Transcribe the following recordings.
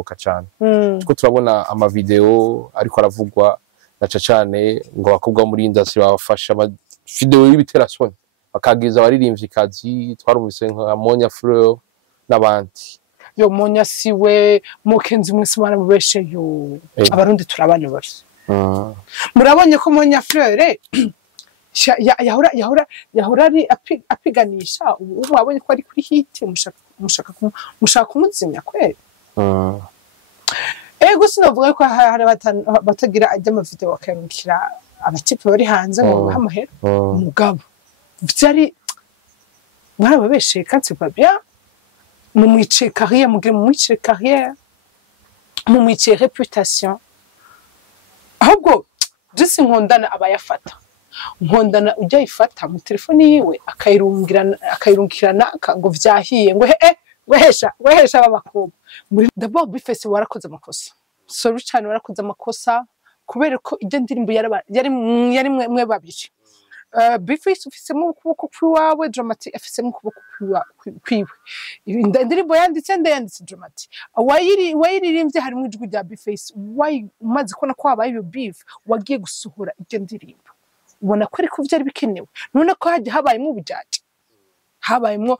cyane kuko turabona ama video ariko aravugwa na cyane ngo bakobwa muri industry bafasha ama video y'ibiterasoni bakagiza abaririmbyi kazi twarumvise nka MONNA FLEUR n'abandi yo MONNA siwe mukenzi mwese bana mubeshe yo abarundi turabana bose murabonye ko MONNA FLEUR yahora ari apiganisha ubu mwabonye ko ari kuri hit mushaka kumuzimya kweli ego sinovuga ko hari batagira ajya ama video bakarukira abatipe bari hanze ngo bahamahera umugabo byari mwarababeshe kandi pas bien mumwice carrière mugire mumwice carrière mumwice réputation ahubwo just nkondana abayafata nkondana ujya ifata mu telefone yiwe akayirungirana ngo vyahiye ngo wehesha babakobwa muri d'abord bifese warakoze amakosa sorry cyane warakoze amakosa kubera ko ijya ndirimbo yari mwe babiri bifese ufisemo ukuboko kwiwawe Dramatic afisemo ukuboko kwiwe indirimbo yanditse Dramatic wayiririmbye harimo ijwi rya bifese umaze kubona ko habaye iyo beef wagiye gusohora ijya ndirimbo ubona ko ariko byari bikenewe none ko habayemo ubujaji habayemo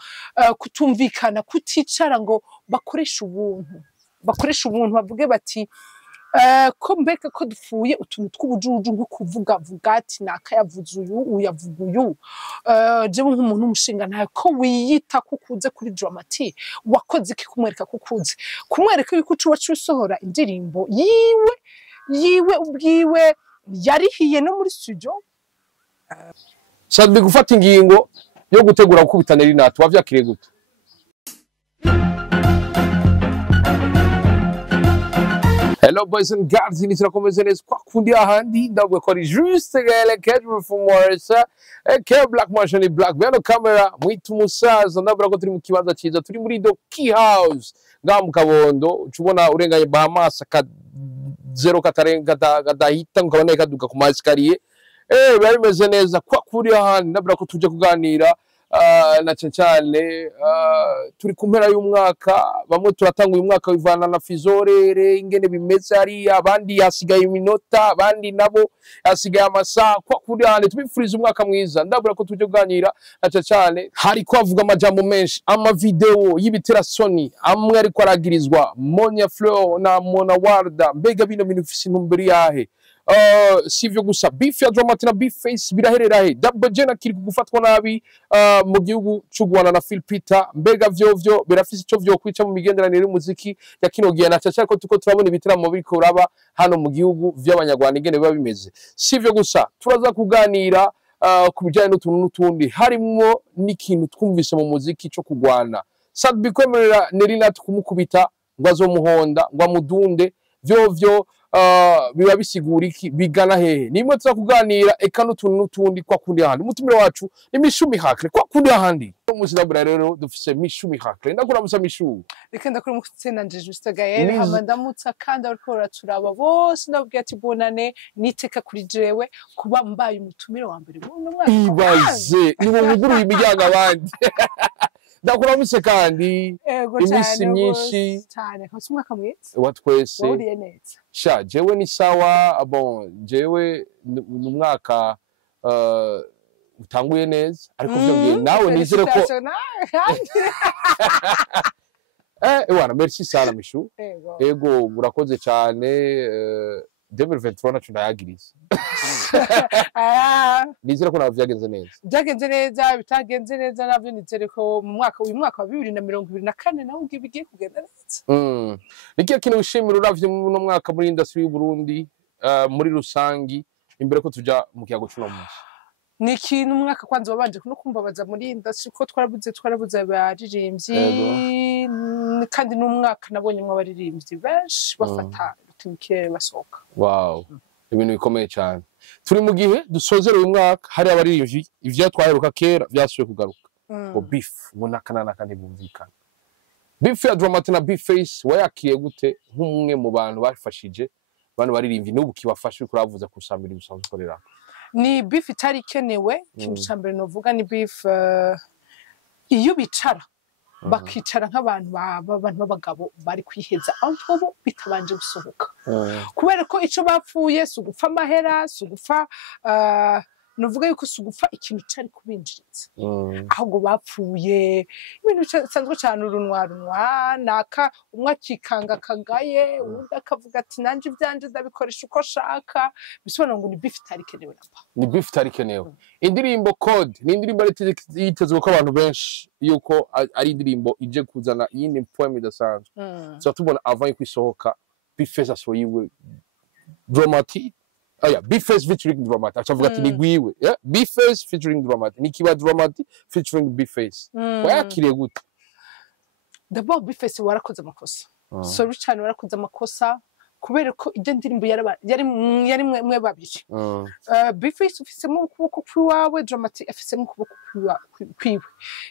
kutumvikana kuticara ngo bakoresha ubuntu bavuge bati ko mbeka ko dupfuye utuntu tw'ubujuju nko kuvuga ati nakayavuze uyavuga uyu je nk'umuntu umushinga ntaye ko wiyita kukuze kuri Dramatic wakoze iki kumwereka kukuze kumwereka yuko ucu wacusohora indirimbo yiwe ubwiwe yarihiye no muri studio Sadbi gufata ingingo yo gutegura gukubitana Rinatu wavyakire gute Hello boys and girls, nitirakomeze neza kwa kundi ahandi ndabwe ko ari juste gale cadre from Warsaw ke black machine black bano camera mwitu musaza ndabura ko turi mu kibanza cyiza turi muri do key house nga mu Kabondo ucubona urenganye Bahamas ka 0 katarenga gadahita ngabone kaduka ku maskariye bari meze neza kwa kuri ahandi ndabura ko tuje kuganira na cyane turi kumpera y'umwaka bamwe turatanga uyu mwaka wivana na fizorere ingene bimeze ari abandi yasigaye iminota abandi nabo yasigaye amasaha kwa kuri ahandi tubifuriza umwaka mwiza ndabura ko tuje kuganira na cyane hari ko avuga amajambo menshi ama video y'ibiterasoni amwe ariko aragirizwa MONNA FLEUR na MONNA WALDA mbega bino bintu bifise intumbero yahe sivyo gusa beef ya Dramatic na Bface biraherera he Double J kiri gufatwa nabi mu gihugu c'ugwana na Phil Peter mbega vyovyo birafise ico vyo kwica mu migenderanire y'umuziki ya kino gihe na cyane ko tuko turabona ibitaramo biriko uraba hano mu gihugu vy'abanyarwanda ingene biba bimeze sivyo gusa turaza kuganira ku bijyanye n'utuntu n'utundi harimo n'ikintu twumvise mu muziki cyo kugwana Sadbi kwemerera Rinatu kumukubita ngo azomuhonda ngo amudunde vyovyo biba bisigura iki bigana hehe nimwe tuza kuganira eka n'utuntu n'utundi kwa kundi ahandi umutumire wacu ni Mishu Miracle kwa kundi ahandi umunsi ndabura rero dufise Mishu Miracle ndakura musa Mishu reka ndakura mutsendanje juste Gaël hamandamutsa kandi ariko raturaba bose ndabwiye ati bonane niteka kuri jewe kuba mbaye umutumire wa mbere mu mwaka ibaze ni mu muguru imiryango abandi ndakura muse kandi imisi myinshi cyane ko umwaka mwiza watwese uriye neza sha jewe ni sawa bon jewe numwaka utanguye neza ariko byongeye nawe nizere ko wana merci sana Mishu ego murakoze cyane 2023 nacu ndayagiriza nizere ko nabyo byagenze neza bitagenze neza nabyo nizere ko mu mwaka uyu mwaka wa 2024 nawo bigiye kugenda neza nikiye kintu ushimira uravye mu mwaka muri industry y'u Burundi muri rusangi imbere ko tuja mu kiyago cy'uno munsi ni kintu umwaka kwanza wabanje no kumbabaza muri industry ko twarabuze abaririmbyi kandi n'umwaka nabonye mu abaririmbyi benshi bafata rutimike basohoka wow ibintu bikomeye cyane turi mu gihe dusozera uyu mwaka hari abaririmbyi ivyo twaheruka kera byasuye kugaruka ngo beef ngo nakanana kandi bumvikana beef ya Dramatic na Bface wayakiye gute nk'umwe mu bantu bafashije abantu baririmbyi n'ubu kibafashe kuravuza kusambira ibisanzwe korera ni beef itari kenewe kintu cyambere no vuga ni beef iyo bicara bakicara nk'abantu b'abagabo bari kwiheza aho bo bitabanje gusohoka kubera ko ico bapfuye sugupfa amahera sugupfa nuvuga yuko sugupfa ikintu cari kubinjiriza ahubwo bapfuye ibintu bisanzwe cyane urunwa naka umwe akikanga kagaye undi akavuga ati nanje ivyanje ndabikoresha uko shaka bisobanura ngo ni beef tarikenewe napa ni beef tarikenewe indirimbo code ni indirimbo yitezwe ko abantu benshi yuko ari indirimbo ije kuzana yindi poem idasanzwe so tubona avant kwisohoka Beefface asoyiwe Dramati Beefface featuring Dramati achavuga ati nigwiwe Beefface featuring Dramati nikiba Dramati featuring Beefface wayakiriye gute d'abord Beefface warakoze amakosa sorry cyane warakoze amakosa kubera ko ije ndirimbo yari mwe babiri Beefface ufisemo ukuboko kwiwawe Dramati afisemo ukuboko kwiwe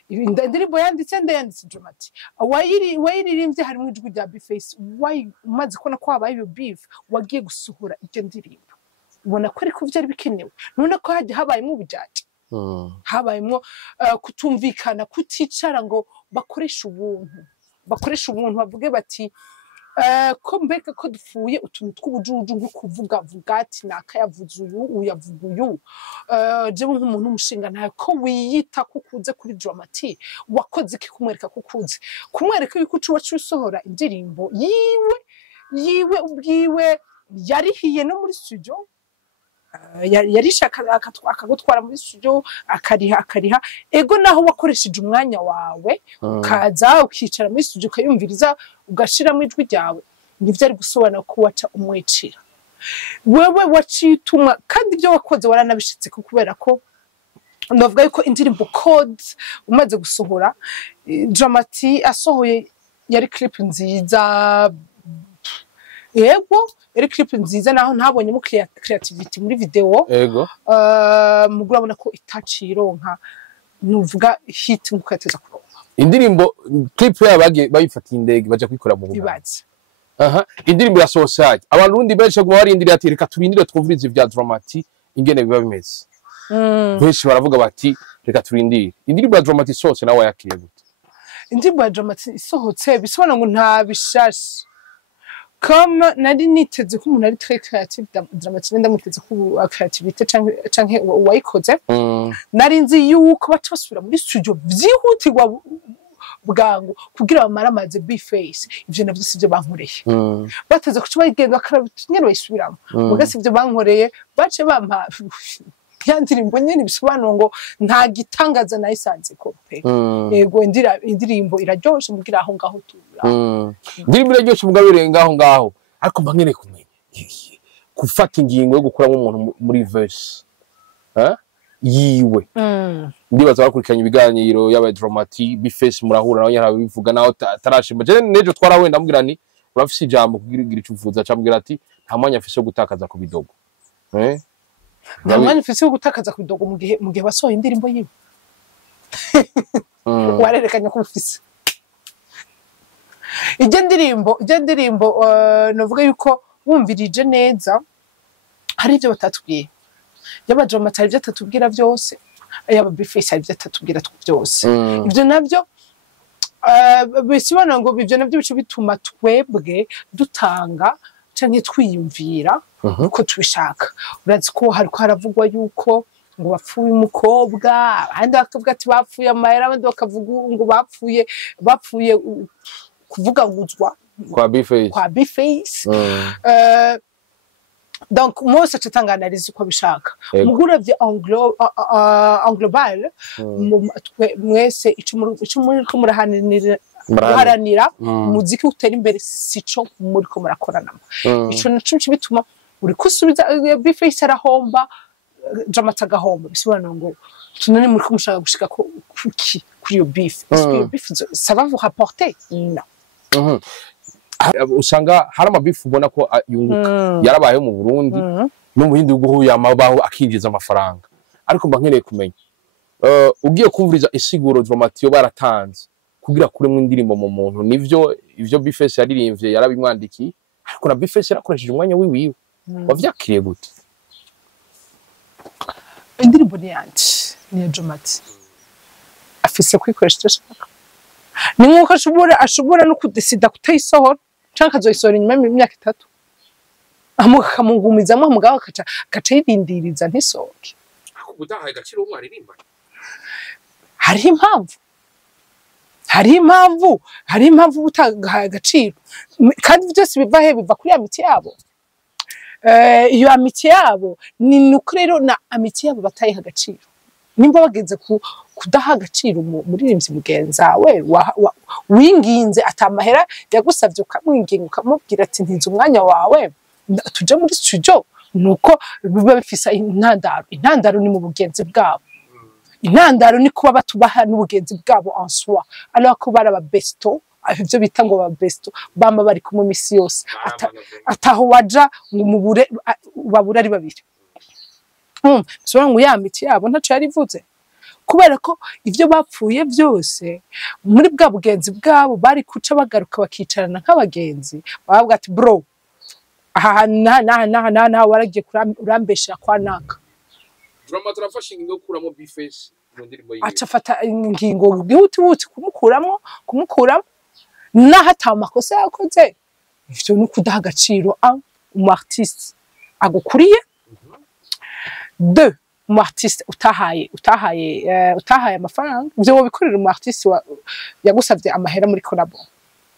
indirimbo yanditse Dramati wayiririmbye harimo ijwi rya Beefface umaze kubona ko habaye iyo beef wagiye gusuhura ije ndirimbo ubona ko ariko vyari bikenewe none ko habayemo ubujaji habayemo kutumvikana kuticara ngo bakoresha ubuntu bavuge bati ko mbeka ko dupfuye utuntu tw'ubujuju nko kuvuga ati nakayavuze uyavuga uyu jewe nk'umuntu umushinga ntayo ko wiyita kukuze kuri Dramati wakoze iki kumwereka kukuze kumwereka yuko ucu wacusohora indirimbo yiwe ubwiwe yarihiye no muri studio yarishaka akagutwara muri studio akariha ego naho wakoresheje umwanya wawe ukaza ukicara muri studio ukayumviriza ugashiramo ijwi ryawe nivyo ari gusobanura ko waca umwicira wewe wacituma kandi ibyo wakoze waranabishitse ko kubera ko ndavuga yuko indirimbo code umaze gusohora Dramati asohoye yari clip nziza yego eri clip nziza naho ntabonyemo creativity muri video yego mugurabona ko itacironka nuvuga hit mukateza kuronka indirimbo clip yabagiye bayifatiye indege baje kwikora mu bibaza indirimbo ya society abantu rundi benshi ngo barindira ati reka turindire twumvirize ivya Dramati ingene biba bimeze benshi baravuga bati reka turindire indirimbo ya Dramati sose nawe yakiriye gute indirimbo ya Dramati isohotse bisobanura ngo nta bishashi comme nari niteze ko umuntu ari très créative Dramati ndamuteze ko creativité canke wayikoze nari nzi yuko batosubira muri studio vyihutirwa bwangu kugira bamaramaze Beefface ivyo navyo sivyo bankoreye bateze ko bagenda bakarabnyene bayisubiramo mugase ivyo bankoreye bace bampa yandirimbo nyene bisobanura ngo nta gitangaza nayisanze ko pe yego indirimbo iraryoshe mugira aho ngaho tura indirimbo iraryoshe mugabire ngaho ariko mbangene kumenya gufata ingingo yo gukuramo umuntu muri verse yiwe ndibaza bakurikiranye ibiganiro y'aba Dramati Beefface murahura nawe yarabivuga naho tarashima je nejo twarawenda ambwira ni urafise ijambo kugira ico uvuza cyambwira ati nta mwanya afise yo gutakaza ku bidogo nta mwanya afise yo gutakaza ku bidogo mu gihe basohoye indirimbo yiwe warerekanye ko ufise ije ndirimbo novuga yuko wumvirije neza hari ibyo batatubwiye yaba Dramati hari ibyo atatubwira byose yaba Beefface hari ibyo atatubwira byose ibyo nabyo bisobanura ngo ibyo nabyo bice bituma twebwe dutanga canke twiyumvira uko tubishaka urazi ko hariko haravugwa yuko ngo bapfuye umukobwa abandi bakavuga ati bapfuye amahera abandi bakavuga ngo bapfuye kuvuga nguzwa kwa Beefface donc moi ça t'anganalize uko bishaka muguravye en global mwese icumuri ko muraharanira muziki utera imbere sico muri ko murakorana ico naco bituma uri kusubiza Beefface arahomba Dramati agahomba bisobanura ngo tunane muri ko mushaka gushika ko kuri iyo beef ça va vous rapporter non usanga hari amabifu ubona ko yunguka yarabaye mu Burundi no mu bindi bihugu yamabaho akinjiza amafaranga ariko mba nkeneye kumenya ugiye kumviriza isiguro Dramati yo baratanze kugira kuremwe indirimbo mu muntu nivyo ivyo Beefface yaririmbye yarabimwandikiye ariko na Beefface yarakoresheje umwanya wiwiwe wavyakiriye gute indirimbo ni yanje ni Dramati afise kwikoresha ashaka ni nkuko ashobora no kudesida kutayisohora canke azoyisohora inyuma y'imyaka 3 amukamugumizamo mugabo akaca yirindiriza ntisohoke utahaye agaciro umwaririmba hari impamvu utahaye agaciro kandi byose biva he biva kuri amitié yabo iyo amitié yabo ni nuko rero na amitié yabo batayiha agaciro nimba bageze kudaha agaciro muririmbyi mugenza we winginze atamahera yagusavye ukamwinginga ukamubwira ati ntinze umwanya wawe tuje muri studio nuko biba bifisa intandaro ni mu bugenzi bwabo intandaro ni kuba batubaha n'ubugenzi bwabo en soi alors ko baraba besto ivyo bita ngo ba besto bamba bari kumwe misi yose ataho waja ngo mubure babura ari babiri so ngo yamiti yabo ntaco yarivuze kubera ko ivyo bapfuye byose muri bwa bugenzi bwabo bari kuca bagaruka bakicarana nk'abagenzi bavuga ati bro aha na waragiye urambesha kwa naka drama turafasha ingingo kuramo bifesh mu ndirimbo yiwe acafata ingingo bwihuti kumukuramo naho atamakosa yakoze ivyo no kudaha agaciro umu artiste agukuriye 2 umu artiste utahaye amafaranga ivyo wobikorera umu artiste yagusavye amahera muri collabo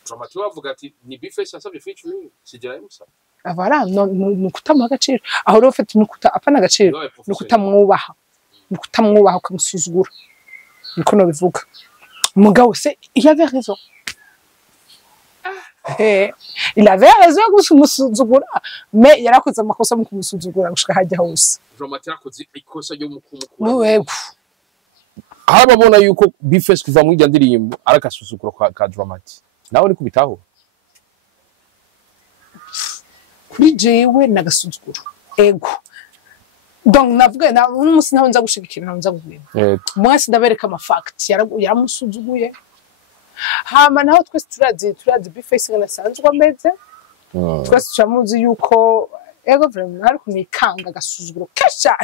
drama tubavuga ati ni bifesh yasavye featuring sigera yamusaba avara no kutamuha agaciro aho rero ufite apana agaciro no kutamwubaha ukamusuzugura niko no bivuga mugabo se il avait raison il avait raison kumusuzugura mais yarakoze amakosa mu kumusuzugura gushika hajya hose dramatique yakoze ikosa ryo mukumukura wego aho babona yuko bifesh kuva mu ndirimbo arakasuzugura ka dramatique nawe ni kubitaho kuri jewe nagasuzuguro ego donc navuga na umunsi naho nza gushigikira naho nza guhwema mwese ndabereka ama facts yaramusuzuguye hama naho twese turazi bifesh ngana sanzwe ameze twese turamuzi yuko ego vraiment hari kunikanga gasuzuguro kesha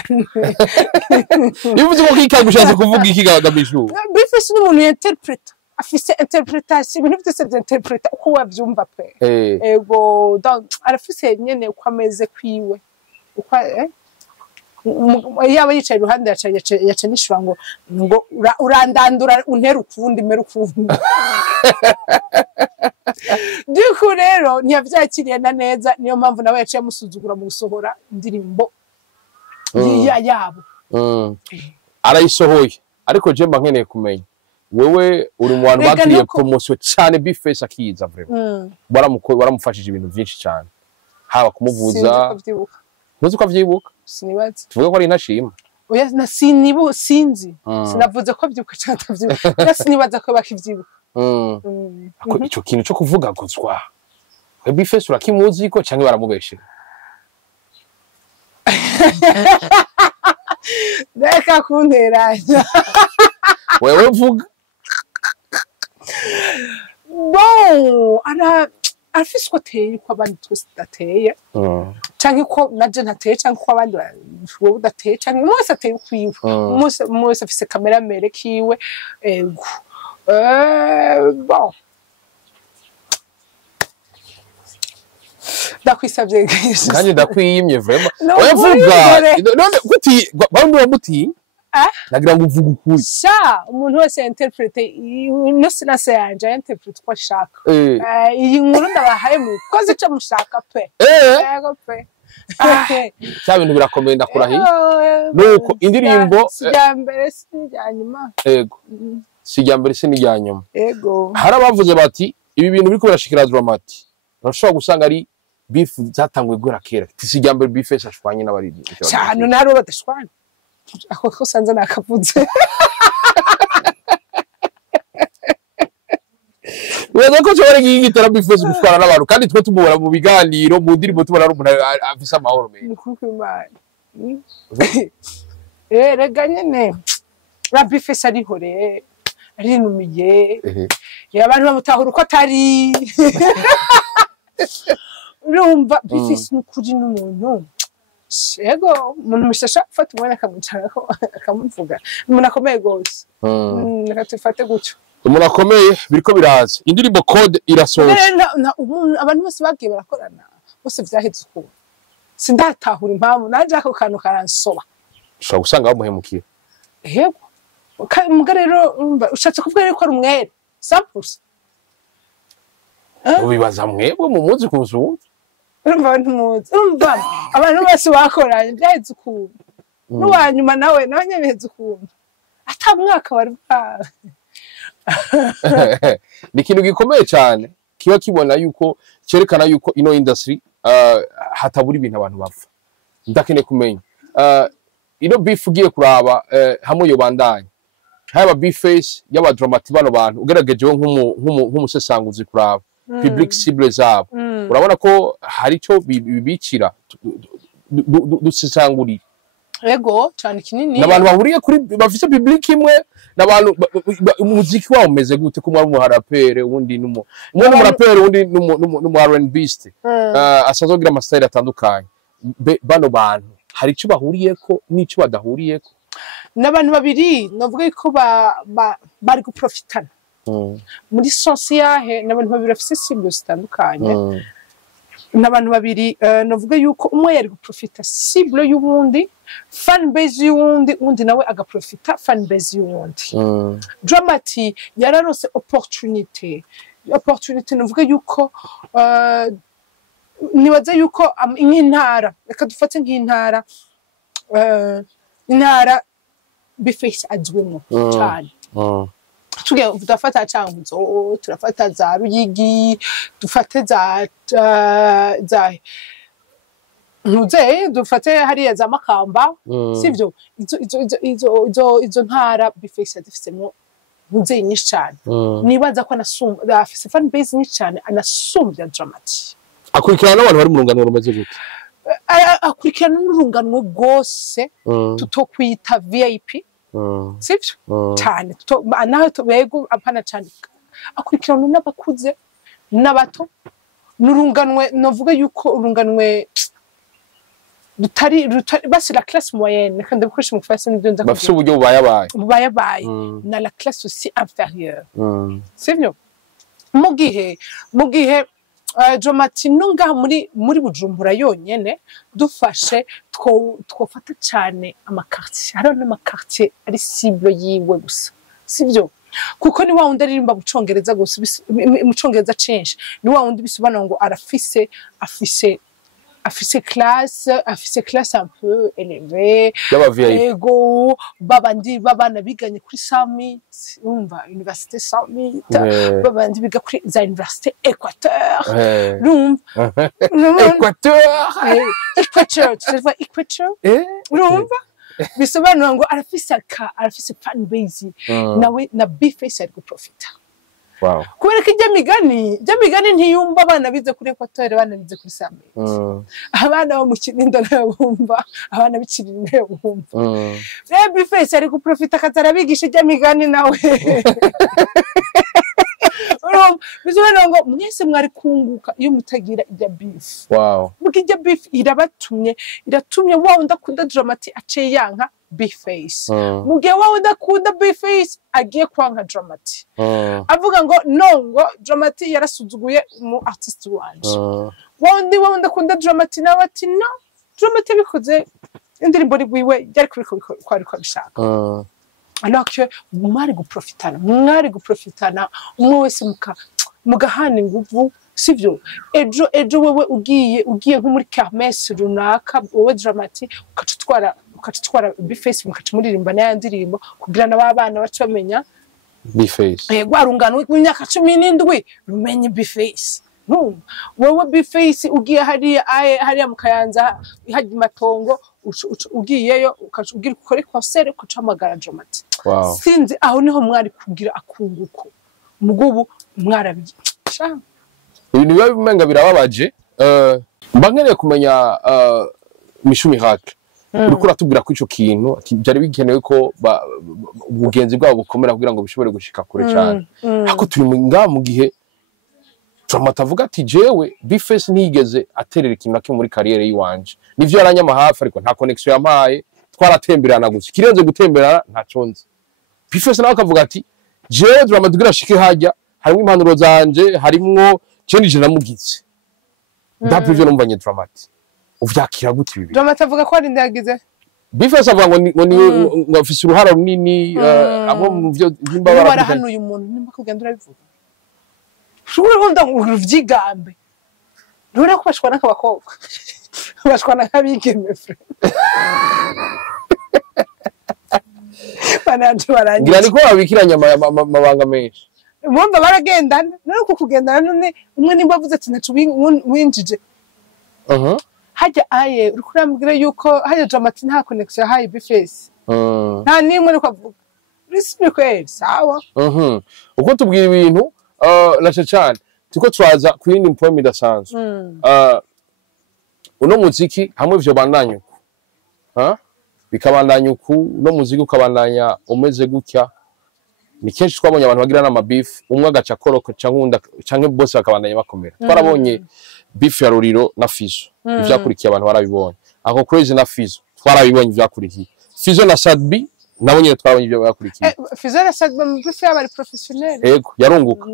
nivuze ko kikanga ushatse kuvuga iki gabishu bifesh ni umuntu interprete afise interpretation ibintu byose by'interpreta uko wavyumva pe ego donc arafise nyene uko ameze kwiwe uko yaba yicaye iruhande yaca nishura ngo urandandura untera ukundi mera ukundi duko rero ntiyavyakiriye na neza niyo mpamvu nawe yaciye amusuzugura mu gusohora indirimbo yabo arayisohoye ariko je mba nkeneye kumenya wewe uri mu bantu bakiriye promotion cyane bifesh akiza vraiment baramufashije ibintu byinshi cyane haba kumuvuza ntuzi ko avyibuka sinibaza tuvuga ko ari ntashima oya na sinzi sinavuze ko avyibuka cyane avyibuka sinibaza ko bakivyibuka ako ico kintu cyo kuvuga guzwa bifesh urakimuzi ko cyangwa baramubeshera Deka kunteranya wewe vuga bon afise ko teye ko abandi twese dateye canke ko naje ntateye canke ko abandi wowe udateye canke mwese ateye kwiwe mwese afise kamera mere kiwe bon ndakwisabye kandi ndakwiyimye vraiment wewe vuga none guti bandi bamuti nagira ngo uvuga ukuri sha umuntu wese interprete no sinase yanje interprete ko ashaka iyi nkuru ndabahaye mu koze cyo mushaka pe yego pe cya bintu birakomeye ndakurahiye nuko indirimbo sijambere sinjyanyuma yego sijambere sinijyanyuma yego harabavuze bati ibi bintu biko birashikira dramatique urashobora gusanga ari beef zatangwe gura kera sijambere beef ashwanye n'abari cyane naro badashwanye ako ko sanze nakavuze wewe ko cyore ngigitera bifesh gutwara n'abantu kandi twe tumubora mu biganiro mu ndirimbo tubona ari umuntu afisa amahoro meza nikukwimana rega nyene la bifesh ari hore ari numiye abantu bamutahura uko atari urumva bifesh n'ukuri n'umuntu Ego umuntu mishasha fata umwanya akamucarako akamuvuga umuntu akomeye gose nakatufate gutyo umuntu akomeye biriko biraza indirimbo code irasohoka abantu bose bagiye barakorana bose vyaheze uko sindatahura impamvu naje ako kantu karansoba ushobora gusanga bamuhemukiye yego muga rero ushatse kuvuga rero ko ari umwere 100% ubibaza mwebwe mu muzi kuzuza urumva ntumuzi urumva abantu bose bakoranye byaheze uko n'uwanyuma nawe nyabiheze uko ata mwaka wari bwa ni ikintu gikomeye cyane kiba kibona yuko cyerekana yuko ino industry hatabura ibintu abantu bapfa ndakeneye kumenya ino beef ugiye kuraba hamwe yo bandanye haba beef face y'aba dramati bano bantu ugeragejeho nk'umusesanguzi kuraba public cible zabo urabona ko hari cyo bibicira dusesangurira ego cyane kinini nabantu bahuriye kuri bafite public imwe nabantu umuziki wabo umeze gute ko mu harapere ubundi numu rapere ubundi numu R&Biste asazogira ama style atandukanye bano bantu hari cyo bahuriye ko n'icyo badahuriye ko nabantu babiri novuga ko bari guprofitana muri sense yahe nabantu babiri bafite cible zitandukanye nabantu babiri novuga yuko umwe yari guprofita cible y'ubundi fan base y'ubundi undi nawe agaprofita fan base y'ubundi Dramati yararose opportunity novuga yuko nibaza yuko nk'intara reka dufate nk'intara intara biface azwemo cyane tugiye dufata Cankuzo turafata za Ruyigi dufate za ntuze dufate hariya za Makamba sivyo izo ntara biface zifisemo ntuze nyinshi cyane nibaza ko anasumba afise fan base nyinshi cyane anasumbya Dramati akurikirana n'abantu bari mu rungano rumeze gute akurikirana n'urungano rwose tutokwita VIP sivyo cyane naho tubego apana cyane akurikirana n'abakuze n'abato n'urunganwe novuga yuko urunganwe rutari basi la classe moyenne kandi bikoresha mu fasi n'ibyo ndakuvuga bafite uburyo bubayabaye na la classe aussi inférieure sivyo mu gihe Dramati nunga muri Bujumbura yonyene dufashe twofata cyane amakartier hari n'amakartier ari cible yiwe gusa sivyo kuko ni wa wundi aririmba mu Congereza gusa mu Congereza censhi ni wa wundi bisobanura ngo afise classe un peu élevée ego babana biganye kuri Summit umva université Summit babandi biga kuri za université Équateur Équateur tu vois Équateur urumva bisobanura ngo arafise fan base nawe na biface ari guprofita wow kubera ko ijya ntiyumva abana bize kuri Equateur abana bize kuri Summit abana bo mu Kinindo nabo bumva abana b'Ikirinde bumva biface ari guprofita akazarabigisha ijya migani nawe bisobanura ngo mwese mwari kunguka iyo mutagira ijya beef wow mukijya beef iratumye wa undakunda Dramati aciye yanka biface mugihe wa undakunda biface agiye kwanka Dramati avuga ngo ngo Dramati yarasuzuguye mu artist wanje wa undakunda Dramati nawe ati no Dramati bikoze indirimbo rigwiwe yari kwari kwabishaka alors que mwari guprofitana umwe wese mugahana inguvu sivyo ejo wewe ugiye nko muri kermesse runaka wowe Dramati ukatutwara biface mukaca muririmba n'yandirimbo kugira n'abana baca bamenya biface gwarungano w'imyaka 17 rumenye biface wowe biface ugiye hariya mu Kayanza ihajya Matongo ugiyeyo ukagira ukore concert ukacamagara Dramati sinzi aho niho mwari kugira akunguko mugubu mwarabica ibintu biba bimenga birababaje mbangereye kumenya Mishu Miracle uriko uratubwira ko ico kintu byari bikenewe ko ubugenzi bwabo bukomera kugira ngo bishobore gushika kure cyane ako turi mu gihe Dramati avuga ati jewe biface ntigeze aterera ikintu nake muri carrière yiwanje nivyo yaranyama hafi ariko nta connection yampaye twaratemberana gusa kirenze gutemberana nta conze biface nawe akavuga ati jewe drama tugira shike hajya harimo impanuro zanje harimo cenije namugize ndabyo byo numvanye dramati uvyakira gute bibi Dramati avuga ko ari ndagize bifasha avuga ngo afise uruhara runini abo mu byo imbabara warahanuye umuntu nimba kugenda urabivuga shuri nkunda nguvyigambe ntura ko bashwana n'abakobwa bashwana nk'abigeme bananje barangiye ngira niko babikiranya amabanga menshi Mwumva baragendana none kukugendana none umwe nimba avuze ati nacu winjije hajya aye uri kurambwira yuko hajya Dramati nta connection hayi Bface nta nimwe uri kuvuga rismi kweli sawa uko tubwira ibintu naca cyane tuko twaza ku yindi point idasanzwe uno muziki hamwe ivyo bandanya uko bikabandanya uko uno muziki ukabandanya umeze gutya ni kenshi twabonye abantu bagira n'ama beef umwe agaca koroko canke bose bakabandanya bakomera twarabonye beef ya Ruriro na Fizo ivyakurikiye abantu barabibonye ako Crazy na Fizo twarabibonye ivyakurikiye Fizo na Sadbi nabo nyine twabonye ibyo bakurikiye Fizo na Sadbi mu beef y'abari professionnel yego yarunguka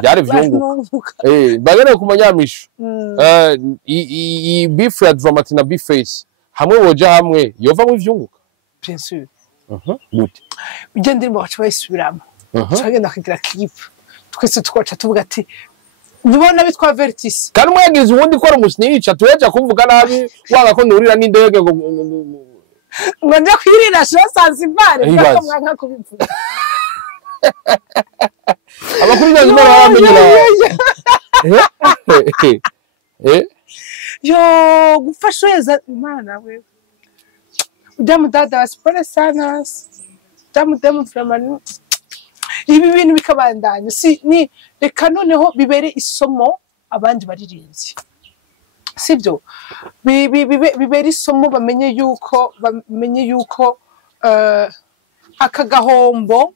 byari vyunguka bagene kumanyamisho i beef ya Dramati na Bface hamwe woja hamwe yova mu vyunguka bien sûr gute ujye ndimo wacu bayisubiramo twagenda kugira clip twese twaca tuvuga ati nibona bitwa Vertis kandi mwagize ubundi ko ari umusnicha tuweja kumvuga nabi wanga ko nurira n'indege ngo nje kwirira Zanzibar ko mwanka kubivuga abakuri Zanzibar bamenyera yo gufashweza imana we Damu dada wasipore sana damu framani ibi bintu bikabandanya si ni reka noneho bibere isomo abandi baririnzi sibyo bibere isomo bamenye yuko akagahombo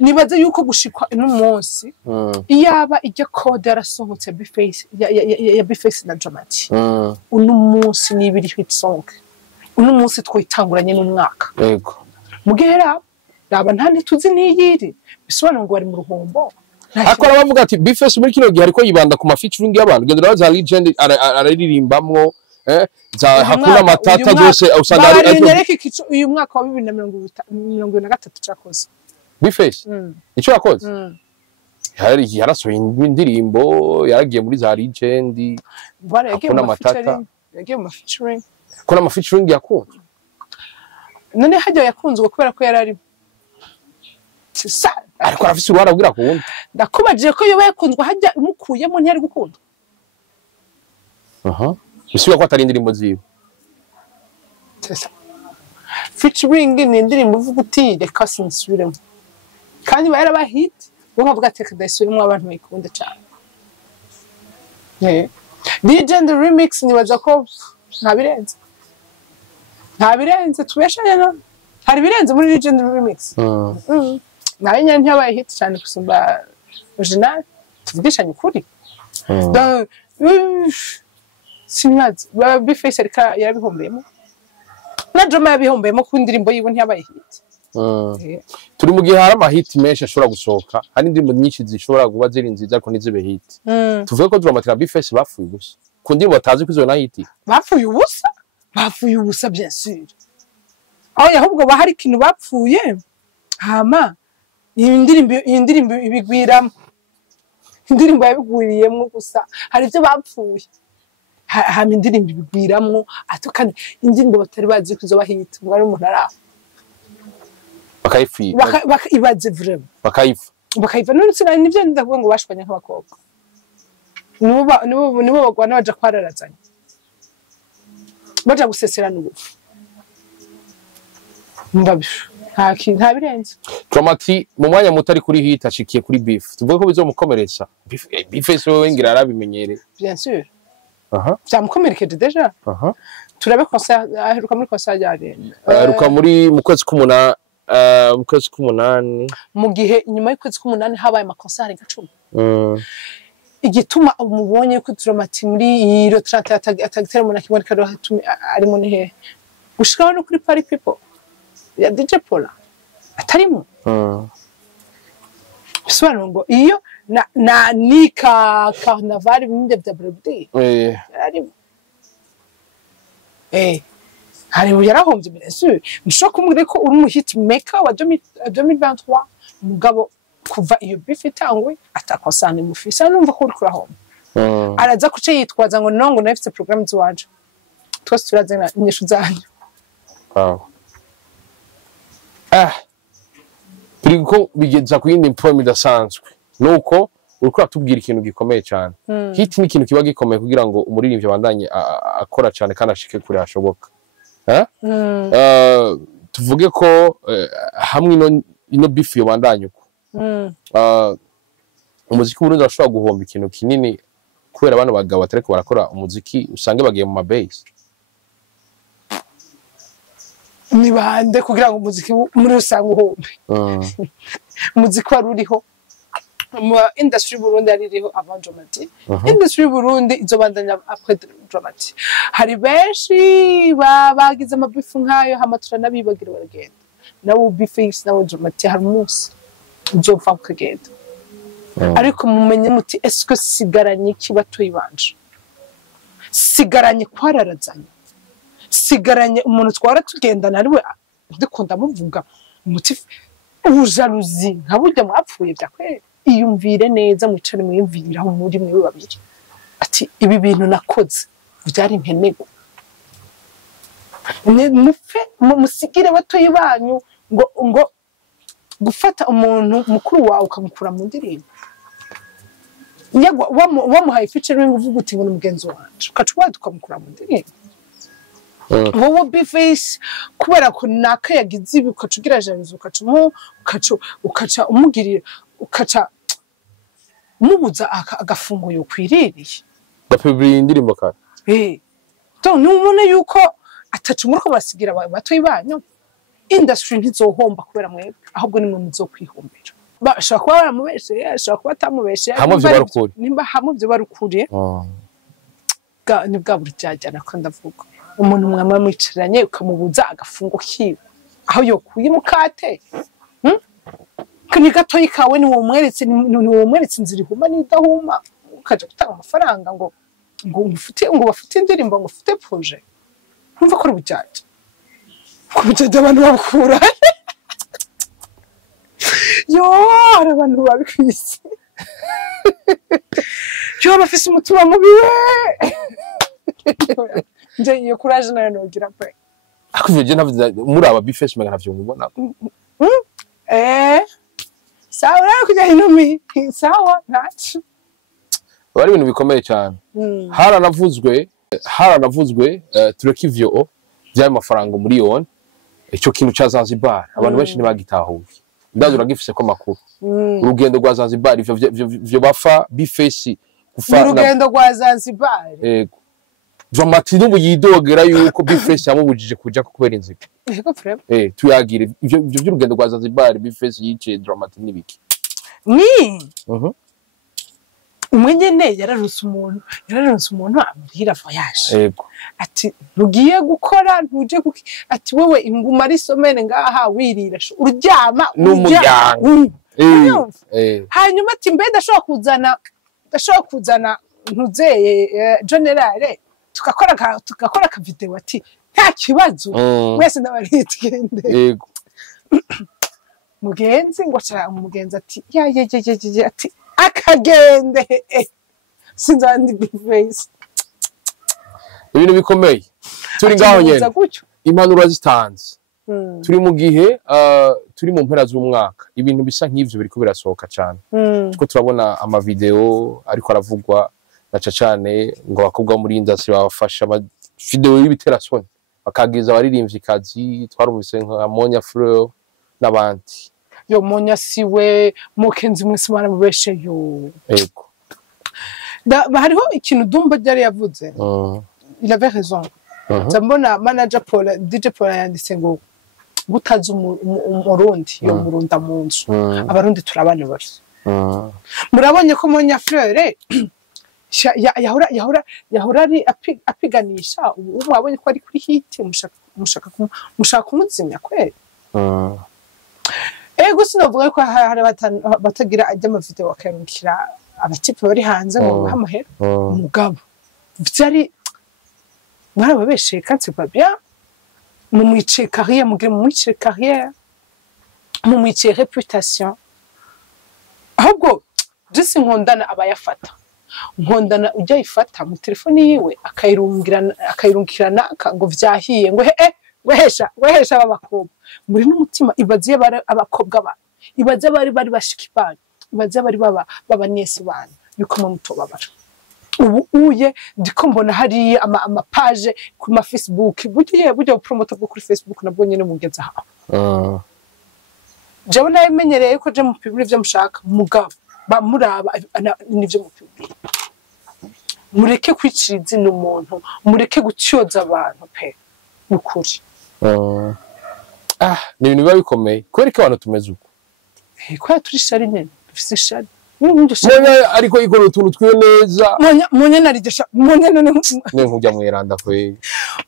nibaze yuko gushikwa n'umunsi iyaba ijya code yarasohotse Bface ya Bface na Dramati uno munsi nibiri hit song uno munsi twitanguranye n'umwaka yego mugera raba nta nituzi niyiri bisobanura ngo bari mu ruhombo akora bavuga ati Bface muri kino gihe ariko yibanda ku featuring y'abantu genda za legend araririmbamwo za hakuna matata zose usanga ari uyu mwaka wa 2023 cyakoze Bface icyo yakoze yarasohoye indirimbo yaragiye muri za legend hakuna matata yagiye mu featuring kuna ma featuring yakunze none hajya yakunzwe kubera ko yarari ariko arafise uruhara bwira ku wundi ndakubajije ko yoba yakunzwe hajya umukuyemo ntiyari gukunda bisubiye ko atari indirimbo ziwe featuring ni indirimbo uvuga uti reka sinsubiremo kandi bayara hit bo bavuga ati kadasubiremo abantu bayikunda cyane Legend remix nibaza ko nta birenze tubeshanya no hari birenze muri Legend remix nawe nyine ntiyabaye hit cyane gusumba original tuvugishanye ukuri sinyazi Bface arika yarabihombeyemo na drama yabihombeyemo ku ndirimbo yiwe ntiyabaye hit turi mu gihe hari amahiti menshi ashobora gusohoka hari indirimbo nyinshi zishobora kuba ziri nziza ariko ntizibe hit tuvuge ko Dramati na Bface bapfuye ubusa ku ndirimbo batazi ko izo na hit bapfuye ubusa bien sûr aho ahubwo bahari ikintu bapfuye hama iyi ndirimbo ibigwiramo indirimbo yabigwiriyemo gusa hari ibyo bapfuye hama indirimbo ibigwiramo atukane indirimbo batari bazi ko izo bahita ngo ari umuntu araho ibaze vraiment bakayiva none tsina nivyo ndavuga ngo bashwanya nk'abakobwa nibo bagwana baja kwararazanya baja guseserana ubufu mbabisho nta birenze Dramati mu mwanya mutari kuri hit ashikiye kuri beef tuvuga ko bizomukomeretsa Bface wewe ngira arabimenyere bien sûr byamukomerekeje deja turabe concert aheruka muri concert yarene aheruka muri mu kwezi k'umunani mu kwezi k'umunani mu gihe inyuma y'ukwezi k'umunani habaye amakosa arenga 10 igituma umubonye ko Dramati muri iyo 30 atagitera umuntu akibona ko ari mu nihe ushikaho no kuri Party People ya DJ Paula atarimo bisobanura ngo iyo na nika carnaval bimwe bya Brody arimo hari yarahombye bien sûr kumubwira ko uri mu hit maker wa 2023 mugabo kuva iyo beef itangwe atakosana mufisa numva ko uri kurahomba araza kuce yitwaza ngo nongo nafite program ziwaje twese turazana inyishu zanyu turiko bigeza ku yindi point idasanzwe nuko uriko atubwira ikintu gikomeye cyane hit ni ikintu kiba gikomeye kugira ngo umuririmbyi bandanye akora cyane kandi ashike kure hashoboka tuvuge ko hamwe ino beef yo bandanye uko umuziki w'Uburundi urashobora guhomba ikintu kinini kubera abantu bagabo batariko barakora umuziki usange bagiye mu mabase ni bande kugira ngo umuziki muri rusange uhombe umuziki wari uriho mu industry Burundi aririho avant Dramati industry Burundi izobandanya après Dramati hari benshi bagize amabifu nkayo hamatura nabibagira baragenda nawo bifix nawo Dramati hari umunsi uzopfa ukagenda ariko mumenye muti eske sigaranye kibatoyi banje sigaranye kwararazanye sigaranye umuntu twara tugendana ariwe ndikunda muvuga muti ujaluzi nkaburya mwapfuye byakwere iyumvire neza mwicare mwiyumvira muri mwe babiri ati ibi bintu nakoze byari nkenego mufe musigire batoyi banyu ngo gufata umuntu mukuru wawe ukamukura mu ndirimbo wamuhaye featuring uvuga uti ngo mugenzi wanje ukacuba tukamukura mu ndirimbo wowe biface kubera ko naka yagize ibi ukacugira janzo ukaca umugirira ukaca mubuza agafungo yo kwiririye bapibiri indirimbo ka donc numone yuko atacu muri ko basigira batoyi banyu industry ntizohomba kubera mwebwe ahubwo nimwe muzokwihombera bashaka kuba baramubeshe ashaka kuba atamubeshe nimba hamwe byo barukuriye ni bwa burujyajyana ko ndavuga umuntu mwamwe mwicaranye ukamubuza agafungo kiwe aho yokuye mukate kani gatoyi kawe ni womweretse inzira ihuma n'idahuma ukaje gutanga amafaranga ngo bafite indirimbo ngo ufite projet ntumva ko rubujyaje kubujyaje abantu bakura yo hari abantu babikwise yo bafise umutima mubi nje iyo courage nayo nogira pe akuvije ntavuze muri aba bifesh mega ntavyo mubona sawa rero kujya inumi sawa ntacu bari ibintu bikomeye cyane haranavuzwe tureka ivyo bya mafaranga miliyoni icyo kintu cya Zanzibar abantu benshi ntibagitahuye ndazo uragifise ko makuru urugendo rwa Zanzibar ivyo bafa bifeshi kufa urugendo rwa Zanzibar yego Dramati n'ubu yidogera yuko bifeshi yamubujije kuja kubera inzika yego frère tuyagire ivyo by'urugendo rwa Zanzibar bifeshi yice Dramati nibiki ni umwenyene yararonse umuntu amubwira voyage yego ati ntugiye gukora ntuje ati wewe inguma ari somene ngaha wirira uryama n'umuryango hanyuma ati mbe ndashobora kuzana ntuzeye generale tukakora ka video ati nta kibazo mwese n'abaritwende yego mugenzi ngo cha umugenzi ati ya ati akagende sinzandi biface ibintu bikomeye turi ngaho nyene impanuro zitanze turi mu gihe turi mu mpera z'umwaka ibintu bisa nk'ivyo biriko birasohoka cyane tuko turabona ama video ariko aravugwa na cyane ngo bakobwa muri industry bafasha ama video y'ibiterasoni bakagiza abaririmbyi kazi twarumvise nka MONNA FLEUR n'abandi yo MONNA siwe mukenzi mwese baramubeshe yo yego hariho ikintu Dumba ryari yavuze il avait raison mbona manager Paul DJ Paul yanditse ngo gutaza umurundi yo murunda mu nzu abarundi turabana bari murabonye ko MONNA FLEUR yahora ari apiganisha mwabonye ko ari kuri hit mushaka kumuzimya kweli ego sinovuga ko hari batagira ajya amavideo bakarungikira abatipe bari hanze ngo bahamahera umugabo byari barababeshe kanse babya mu mwice carrière mugire mu mwice carrière mu mwice réputation ahubwo jisi nkondana abayafata nkondana ujya ifata mu telefone yiwe akayirungirana ngo vyahiye ngo wehesha abakobwa muri n'umutima ibaziye abakobwa ba ibaze bari bashiki bana ibaze bari baba nese bana yuko mu mutobabara ubu uye ndiko mbona hari ama page ku ma Facebook buryo promote bwo kuri Facebook nabwo nyene mugeze aho jewe nabimenyereye ko je mu public byo mushaka mugabo bamuraba nivyo mu public mureke kwiciriza n'umuntu mureke gutyoza abantu pe ukuri ni ibintu biba bikomeye kubera ko abantu tumeze uko ko turi shari nyene dufise shari ariko igoro utuntu twiwe neza monya naridesha monya none nkujya mwiranda kwe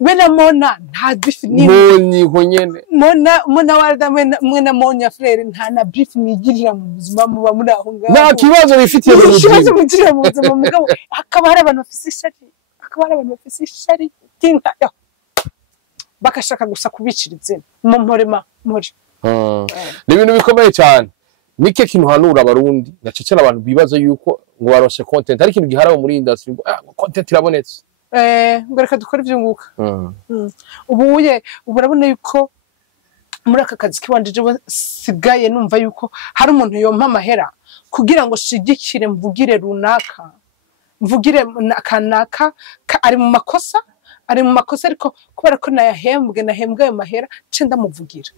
bena mona nta beef ni moni ko nyene mona walda mwena monya frere nta na beef mwigirira mu buzima muba muri aho ngaho nta kibazo bifitiye mu buzima kibazo mugirira mu buzima mugabo akaba hari abantu bafise shari tinta bakashaka gusa kubiciriza mu mporema muri ni ibintu bikomeye cyane nike kintu hanura abarundi nacecera abantu bibaza yuko ngo baroshe content ari kintu giharaho muri industry ngo content irabonetse ngo reka dukora ivyunguka ubuye urabona yuko muri aka kazi kiwandije sigaye numva yuko hari umuntu yompa amahera kugira ngo shigikire mvugire runaka mvugire kanaka ari mu makosa ariko kubera ko nahembwe ayo mahera cenda muvugira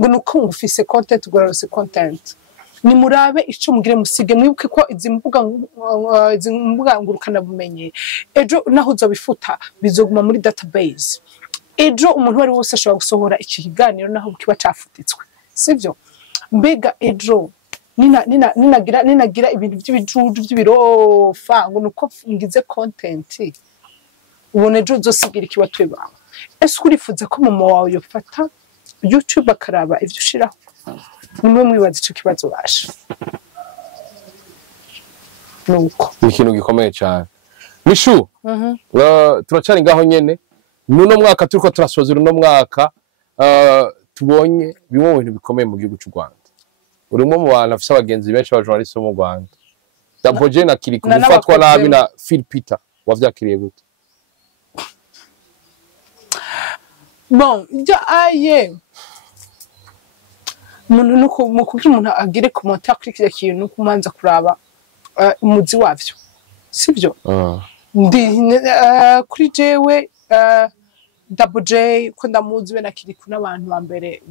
ngo nuko ngufise content gorarose content ni murabe ico mugire musige mwibuke ko izi mbuga ngurukana bumenye ejo naho uzobifuta bizoguma muri database ejo umuntu wari wose ashobora gusohora iki kiganiro naho kiba cafutitswe sivyo mbega ejo ninagira ibintu by'ibijuju by'ibirofa ngo nuko ngize content ubone ejo uzosigira ikibatwe bawe ese urifuza ko mama wawe yofata YouTube akaraba ivyo ushiraho nimwe mwibaza ico kibazo basha nuko ikintu gikomeye cyane mishu turacari ngaho nyene nuno mwaka turiko turasozera uno mwaka tubonye bimwe mu bintu bikomeye mu gihugu cy'u Rwanda urimo mu bantu afise abagenzi benshi b'abajournaliste bo mu Rwanda Daboje na kiri kufatwa nabi na Phil Peter wavyakiriye gute bon aye umuntu umuntu agire commentaire kuri kiriya kintu kumanza kuraba umuzi wavyo sivyo ndi kuri jewe Daboje ko ndamuzi we nakiri kuna abantu bambere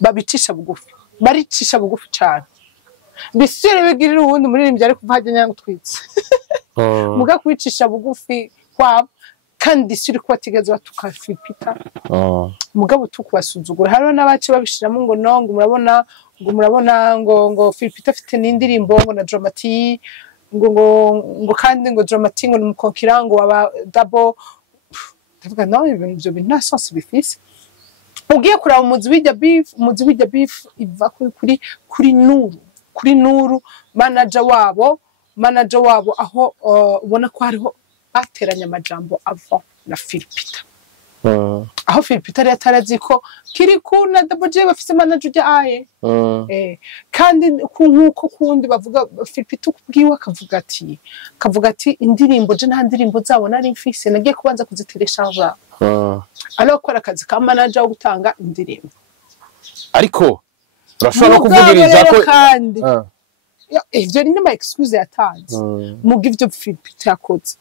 babicisha bugufi baricisha bugufi cyane bisire bigirira ubundi muririmbye ari kuvaje nyango twitse muga kwicisha bugufi kwabo kandi siri ko batigeze batuka Phil Peter mugabo tukubasuzugura hariho n'abaci babishiramo ngo nongo murabona ngo Phil Peter afite n'indirimbo ngo na Dramati ngo kandi ngo Dramati ngo n'umukonkira ngo aba double ndavuga nawe ibintu byo nta sense bifise ugiye kuraba umuzi w'ijya beef iva kuri nuru manager wabo aho ubona ko hariho bateranya amajambo ava na Phil Peter aho Phil Peter yatarazi ko kiri kuna Daboje bafise manager ujya aye kandi nkuko kundi bavuga Phil Peter kubwiwe akavuga ati indirimbo je nta ndirimbo zabo nari mfise nagiye kubanza kuzitereshaje alors ko akazi ka manager wo gutanga indirimbo ariko urashobora no kuvugiriza ko kandi ivyo ni nama excuse yatanze mugive ivyo Phil Peter yakoze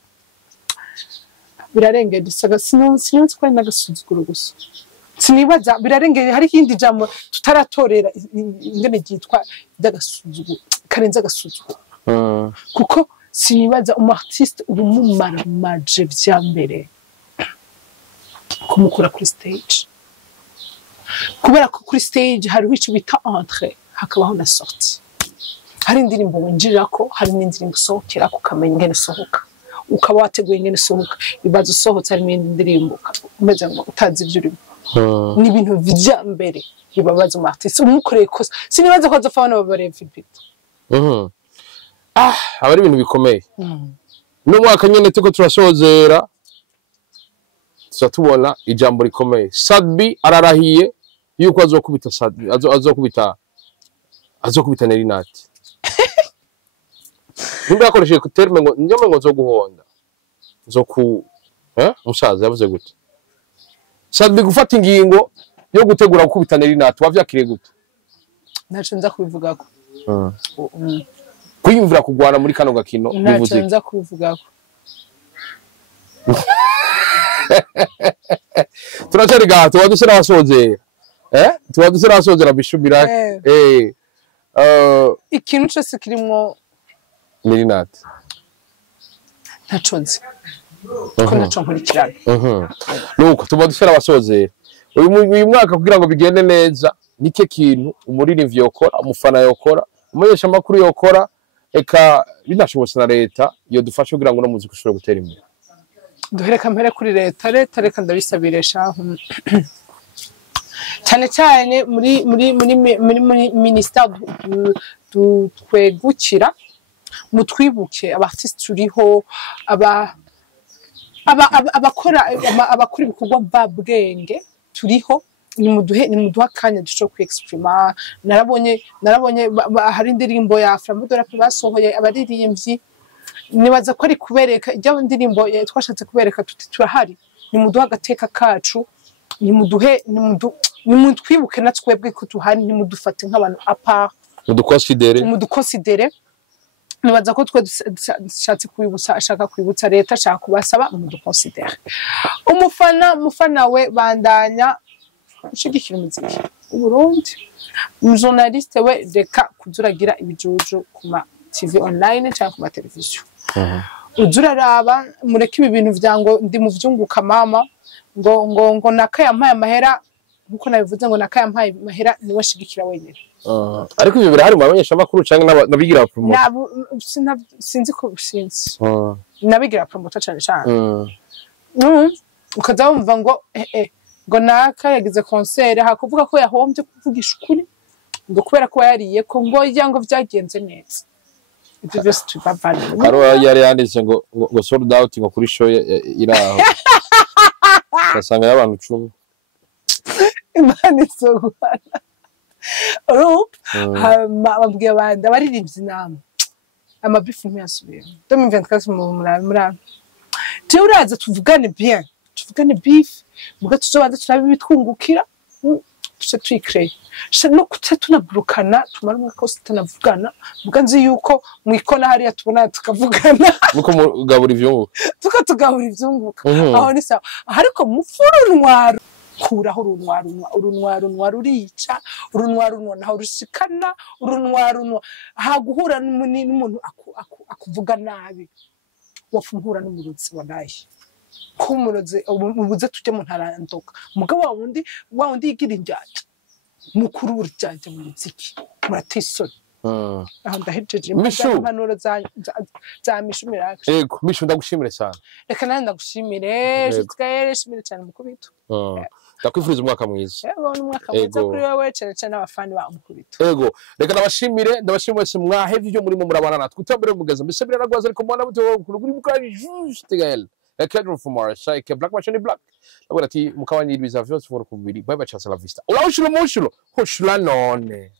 birarengeye dusaga sinonzi ko nagasuzuguro gusa sinibaza birarengeye hari ikindi jambo tutaratorera ingene gitwa dagasuzuguro karenza agasuzuguro kuko sinibaza artiste urumumara maje vya mbere kumukura kuri stage kubera ko kuri stage hari wico bita entrée hakabaho na sortie hari indirimbo winjirako hari n'indirimbo sohokera kukamenya ingene sohoka ukaba wateguye ingene sohoka ibazo sohotse hari n'indi ndirimbo umeze ngo utazi ivyo urimo ni ibintu vya mbere bibabaza umu artiste umukoreye kosa sinibaza ko azofana babare Philipito abari ibintu bikomeye no mwaka nyene tuko turasozera tubona ijambo rikomeye Sadbi ararahiye yuko azokubita Sadbi azokubita Nerinati nimba yakoresheje ku terme ngo njome ngo zoguhonda umusaza yavuze gute Sadbi gufata ingingo yo gutegura gukubita Nerinati wavyakiriye gute ntaco nza kubivugako kwiyumvira kugwana muri kano gakino bivuze nza kubivugako turacari gato wadusera wasozera tuwadusera wasozera bishumira ikintu cyose kirimo Nerinati ntaco nzi ko ntaco nkurikirana nuko tuwadusera wasozera uyu mwaka kugira ngo bigende neza nike kintu umuririmbyi yokora umufana yokora umunyesha makuru yokora eka binashobotse na leta iyo dufashe kugira ngo no muziki ushobore gutera imbere duhereka mpere kuri leta reka ndabisabiresha cyane cyane muri ministère twegukira mutwibuke abartiste turiho abakora ibikorwa babwenge turiho ni muduha kanya dushobora kwexprima narabonye hari indirimbo ya Frambodo rap basohoye abaririmbyi nibaza ko ari kubereka ijya ndirimbo twashatse kubereka tuti turahari ni muduha gateka kacu ni mutwibuke natwebwe ko tuhari ni mudufate nk'abantu apart mudukonsidere nibaza ko twe dushatse kwibutsa ashaka kwibutsa leta ashaka kubasaba mudukonsidere umufana we bandanya ushigikira umuziki uburundi umujournaliste we reka kuzuragira ibijuju kuma TV online cyangwa kuma televiziyo uzuraraba mureke ibi bintu vyango ndi mu vyunguka mama ngo nakayampaye amahera nkuko nabivuze ngo nakayampaye amahera niwe shigikira wenyine ariko ibyo birahari mu bamenyesha makuru cyangwa nabigira promote sinzi ko sinzi nabigira promote cyane ukaza wumva ngo ngo naka yagize concert hakuvuga ko yahombye kuvugisha ukuri ngo kubera ko yariye ko ngo yango vyagenze neza ibyo byose tubavana karo yari yanditse ngo sold out ngo kuri show iraho basanga y'abantu 10 imana isogwana babwiye abandi abaririmbyi inama amabifu ntiyasubiye 2024 muri uraza tuvugane bien tuvugane beef muga tuzobanza turabitwungukira tuse twicreye no kutunagurukana tumara umwaka wose tunavugana muga nzi yuko mwikona hariya tubona tukavugana nuko mugabura ivyunguka tukatugabura ivyunguka aho ni sawa ariko mufurunwaro kuraho urunwaro urica urunwaro naho rushikana urunwaro haguhura n'umuntu akuvuga nabi wafumhura n'umuruzi wanaye kumuroze ubuze tujye mu ntarandoka mugabo wa wundi yigira injyaje mukuru urujyaje mu muziki muratisoni aho ndahejeje impanuro za mishumira yego mishu ndagushimire cyane reka nandi ndagushimire shitwaye shimire cyane mukubito ndakwifuriza umwaka mwiza yego n'umwaka mwiza kuri wewe cyane abafani ba mukubito yego reka ndabashimire wese mwahevye ibyo muri mu murabana natwe utambere mugeza mbese biraragwaza ariko mwana buto kuri mukari juste gal Kedron from our side, Black Machine Black. Agora ti mukabanyiri bizavyo tuforo kubiri. Bye bye, chasa la vista. Ola ushilo, hoshula none.